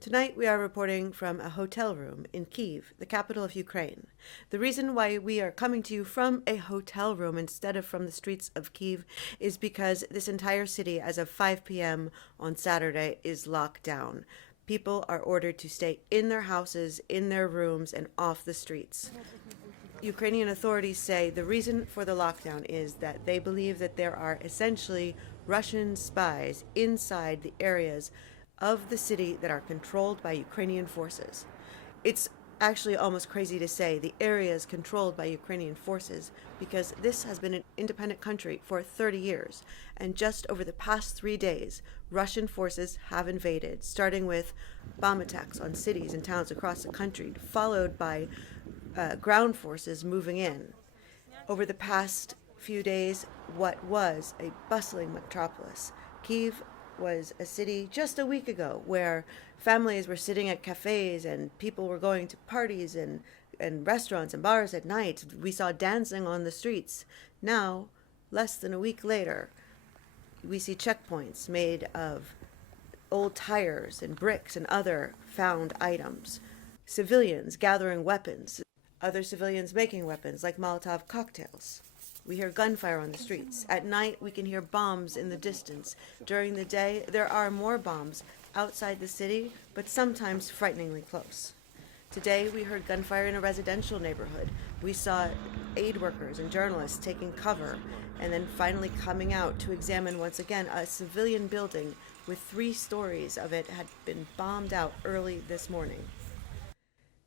Tonight we are reporting from a hotel room in Kyiv, the capital of Ukraine. The reason why we are coming to you from a hotel room instead of from the streets of Kyiv is because this entire city, as of 5 p.m. on Saturday, is locked down. People are ordered to stay in their houses, in their rooms, and off the streets. Ukrainian authorities say the reason for the lockdown is that they believe that there are essentially Russian spies inside the areas of the city that are controlled by Ukrainian forces. It's actually almost crazy to say the areas controlled by Ukrainian forces because this has been an independent country for 30 years, and just over the past 3 days, Russian forces have invaded, starting with bomb attacks on cities and towns across the country, followed by ground forces moving in. Over the past few days, what was a bustling metropolis, Kyiv was a city just a week ago where families were sitting at cafes and people were going to parties and restaurants and bars at night. We saw dancing on the streets. Now, less than a week later, we see checkpoints made of old tires and bricks and other found items. Civilians gathering weapons, other civilians making weapons like Molotov cocktails. We hear gunfire on the streets. At night, we can hear bombs in the distance. During the day, there are more bombs outside the city, but sometimes frighteningly close. Today, we heard gunfire in a residential neighborhood. We saw aid workers and journalists taking cover, and then finally coming out to examine once again a civilian building with 3 stories of it had been bombed out early this morning.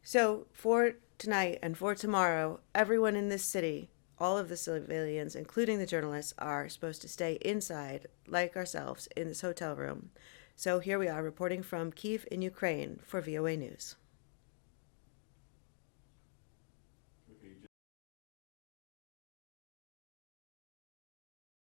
So, for tonight and for tomorrow, everyone in this city, all of the civilians, including the journalists, are supposed to stay inside, like ourselves, in this hotel room. So here we are reporting from Kyiv in Ukraine for VOA News.